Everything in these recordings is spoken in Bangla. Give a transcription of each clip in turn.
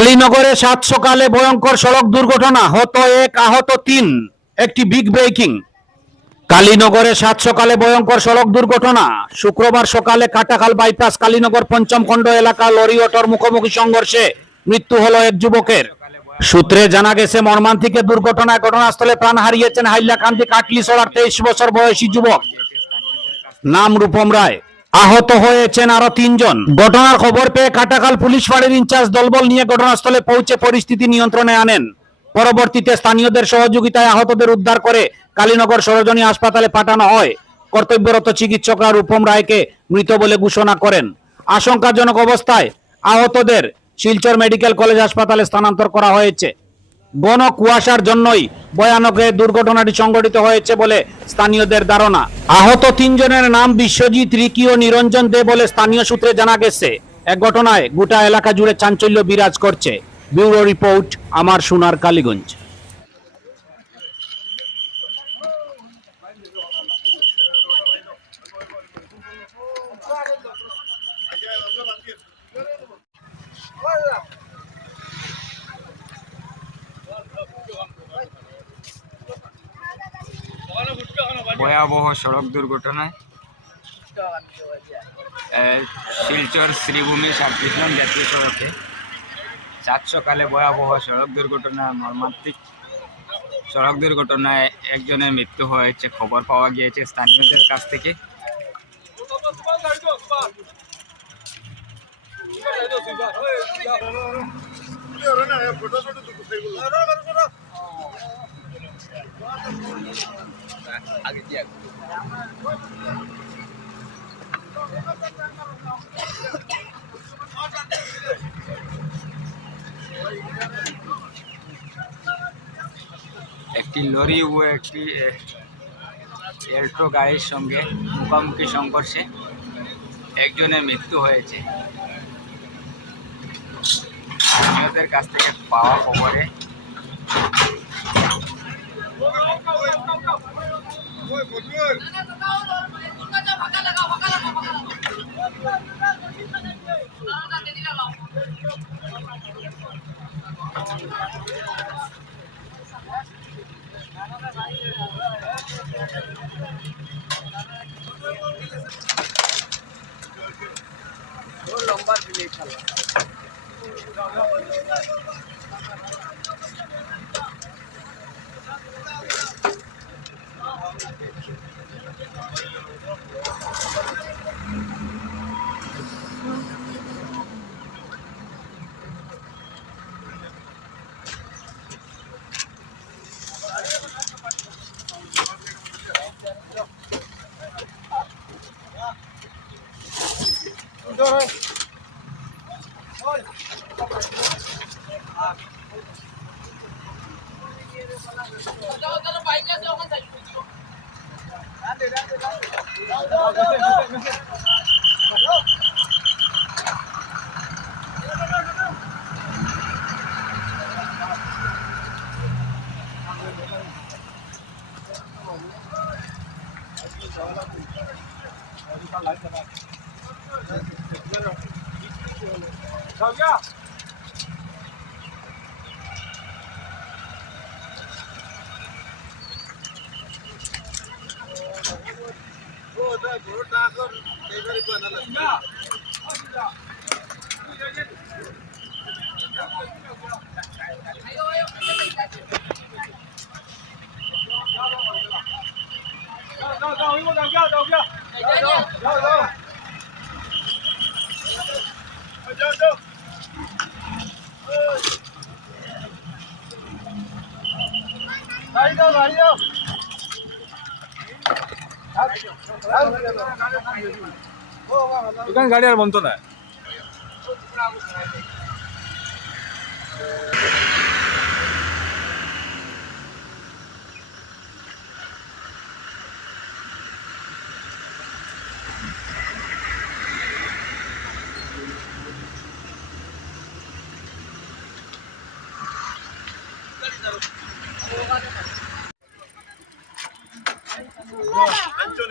কালীনগরে সাত সকালে ভয়ঙ্কর সড়ক দুর্ঘটনা, হত এক, আহত তিন। একটি বিগ ব্রেকিং। কালীনগরে সাত সকালে ভয়ঙ্কর সড়ক দুর্ঘটনা। শুক্রবার সকালে কাটাখাল বাইপাস কালীনগর পঞ্চম খণ্ড এলাকা লরি অটোর মুখোমুখি সংঘর্ষে মৃত্যু হলো এক যুবকের। সূত্রে জানা গেছে, মর্মান্তিক দুর্ঘটনায় ঘটনাস্থলে প্রাণ হারিয়েছেন হাইলাকান্দি কাটলিছড়ার 23 বছর বয়সী যুবক, নাম রূপম রায়। আহত হয়েছেন আরো তিনজন। ঘটনার খবর পেয়ে কাটাখাল পুলিশ ফাঁড়ির ইনচার্জ দলবল নিয়ে ঘটনাস্থলে পৌঁছে পরিস্থিতি নিয়ন্ত্রণে আনেন। পরবর্তীতে স্থানীয়দের সহযোগিতায় আহতদের উদ্ধার করে কালীনগর সরোজনী হাসপাতালে পাঠানো হয়। কর্তব্যরত চিকিৎসকরা রূপম রায়কে মৃত বলে ঘোষণা করেন। আশঙ্কাজনক অবস্থায় আহতদের শিলচর মেডিকেল কলেজ হাসপাতালে স্থানান্তর করা হয়েছে। ঘন কুয়াশার জন্যই ভয়ানক দুর্ঘটনাটি সংঘটিত হয়েছে বলে স্থানীয়দের ধারণা। আহত তিনজনের নাম বিশ্বজিৎ, রিকি ও নিরঞ্জন দে বলে স্থানীয় সূত্রে জানা গেছে। এক ঘটনায় গোটা এলাকা জুড়ে চাঞ্চল্য বিরাজ করছে। ব্যুরো রিপোর্ট, আমার সোনার কালীগঞ্জ। ভয়াবহ সড়ক দুর্ঘটনায় শিলচর শ্রীভূমি 37 নং জাতীয় সড়কে সাত সকালে ভয়াবহ সড়ক দুর্ঘটনা, মর্মান্তিক সড়ক দুর্ঘটনায় একজনের মৃত্যু হয়েছে খবর পাওয়া গিয়েছে স্থানীয়দের কাছ থেকে। একটি লরি ও একটি এল্টো গাড়ির সঙ্গে মুখোমুখি সংঘর্ষে একজনের মৃত্যু হয়েছে। স্থানীয়দের কাছ থেকে পাওয়া খবরে এখানে গাড়ি আর বন্ধ না।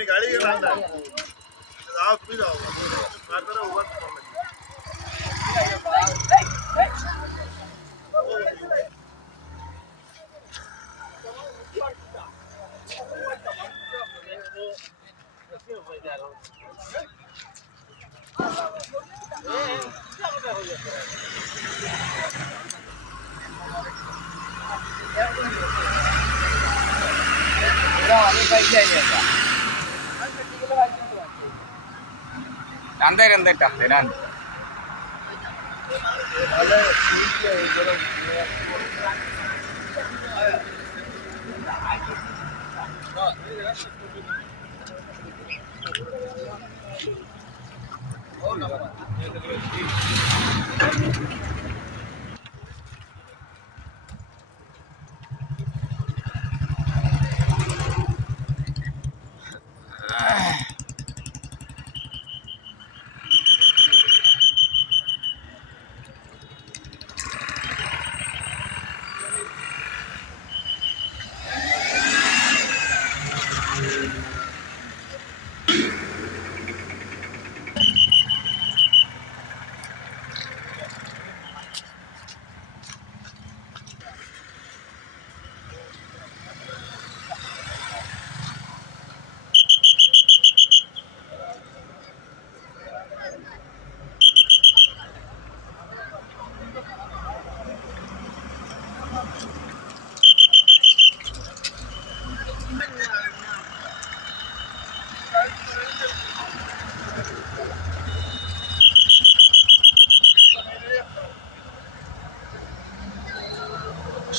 गाड़ी जाओ तुम्हें जाओ अंदर अंदर टाकते ना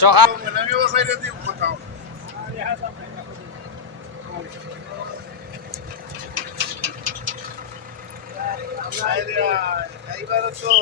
সকাল আমি ও সাইডে দিয়ে কোথাও এইবার তো